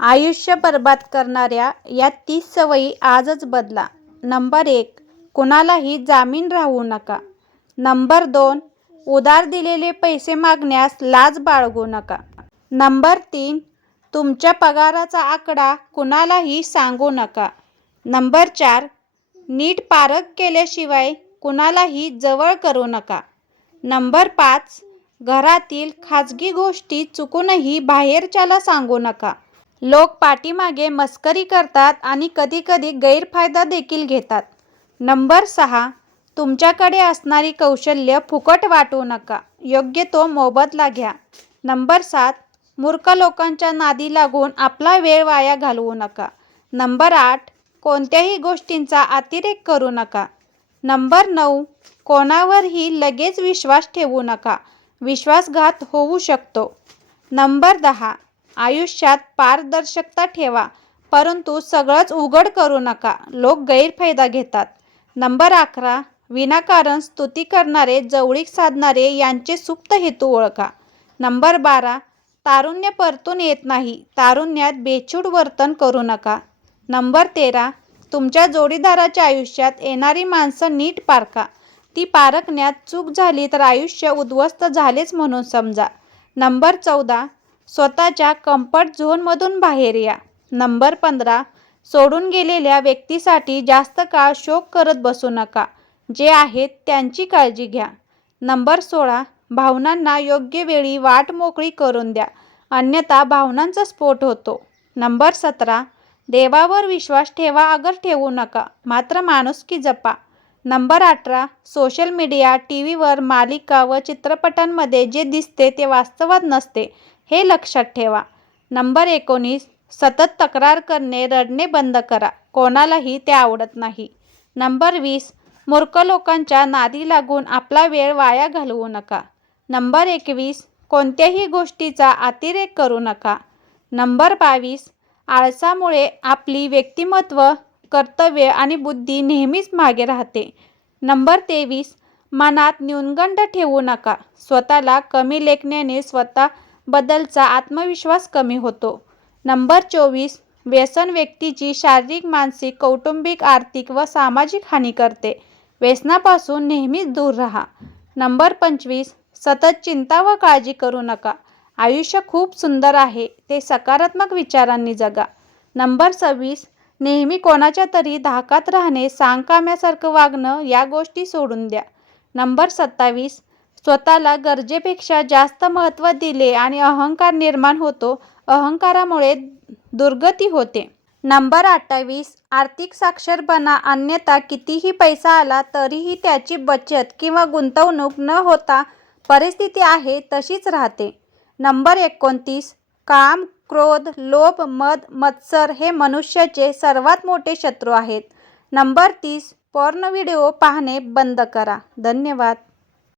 आयुष्य बर्बाद करणाऱ्या या तीस सवयी आजच बदला. नंबर एक कुणालाही जामीन राहू नका. नंबर दोन उधार दिलेले पैसे मागण्यास लाज बाळगू नका. नंबर तीन तुमच्या पगाराचा आकडा कुणालाही सांगू नका. नंबर चार नीट पारख केल्याशिवाय कुणालाही जवळ करू नका. नंबर पाच घरातील खाजगी गोष्टी चुकूनही बाहेरच्याला सांगू नका. लोक पाठीमागे मस्करी करतात आणि कधीकधी गैरफायदा देखील घेतात. नंबर सहा तुमच्याकडे असणारी कौशल्य फुकट वाटू नका. योग्य तो मोबदला घ्या. नंबर सात मूर्ख लोकांच्या नादी लागून आपला वेळ वाया घालवू नका. नंबर आठ कोणत्याही गोष्टींचा अतिरेक करू नका. नंबर नऊ कोणावरही लगेच विश्वास ठेवू नका. विश्वासघात होऊ शकतो. नंबर दहा आयुष्यात पारदर्शकता ठेवा परंतु सगळंच उघड करू नका. लोक गैरफायदा घेतात. नंबर अकरा विनाकारण स्तुती करणारे जवळीक साधणारे यांचे सुप्त हेतू ओळखा. नंबर बारा तारुण्य परतून येत नाही तारुण्यात बेछूट वर्तन करू नका. नंबर तेरा तुमच्या जोडीदाराच्या आयुष्यात येणारी माणसं नीट पारखा. ती पारखण्यात चूक झाली तर आयुष्य उद्ध्वस्त झालेच म्हणून समजा. नंबर चौदा स्वतःच्या कम्फर्ट झोनमधून बाहेर या. नंबर पंधरा सोडून गेलेल्या व्यक्तीसाठी जास्त काळ शोक करत बसू नका. जे आहेत त्यांची काळजी घ्या. नंबर सोळा भावनांना योग्य वेळी वाट मोकळी करून द्या. अन्यथा भावनांचा स्फोट होतो. नंबर सतरा देवावर विश्वास ठेवा अगर ठेवू नका. मात्र माणुसकी जपा. नंबर अठरा सोशल मीडिया टी व्हीवर मालिका व चित्रपटांमध्ये जे दिसते ते वास्तवात नसते. हे लक्षात ठेवा. नंबर एकोणीस सतत तक्रार करणे रडणे बंद करा. कोणालाही ते आवडत नाही. नंबर वीस मूर्ख लोकांच्या नादी लागून आपला वेळ वाया घालवू नका. नंबर एकवीस कोणत्याही गोष्टीचा अतिरेक करू नका. नंबर बावीस आळसामुळे आपली व्यक्तिमत्व कर्तव्य आणि बुद्धी नेहमीच मागे राहते. नंबर तेवीस मनात न्यूनगंड ठेवू नका. स्वतःला कमी लेखण्याने बदलचा आत्मविश्वास कमी होतो. नंबर चोवीस व्यसन व्यक्तीची शारीरिक मानसिक कौटुंबिक आर्थिक व सामाजिक हानी करते व्यसनापासून नेहमीच दूर राहा. नंबर पंचवीस सतत चिंता व काळजी करू नका. आयुष्य खूप सुंदर आहे ते सकारात्मक विचारांनी जगा. नंबर सव्वीस नेहमी कोणाच्या तरी धाकात राहणे सांगकाम्यासारखं वागणं या गोष्टी सोडून द्या. नंबर सत्तावीस स्वतःला गरजेपेक्षा जास्त महत्त्व दिले आणि अहंकार निर्माण होतो. अहंकारामुळे दुर्गती होते. नंबर अठ्ठावीस. आर्थिक साक्षर बना अन्यथा कितीही पैसा आला तरीही त्याची बचत किंवा गुंतवणूक न होता परिस्थिती आहे तशीच राहते. नंबर एकोणतीस. काम क्रोध लोभ मद मत्सर हे मनुष्याचे सर्वात मोठे शत्रू आहेत. नंबर तीस. पॉर्न व्हिडिओ पाहणे बंद करा. धन्यवाद.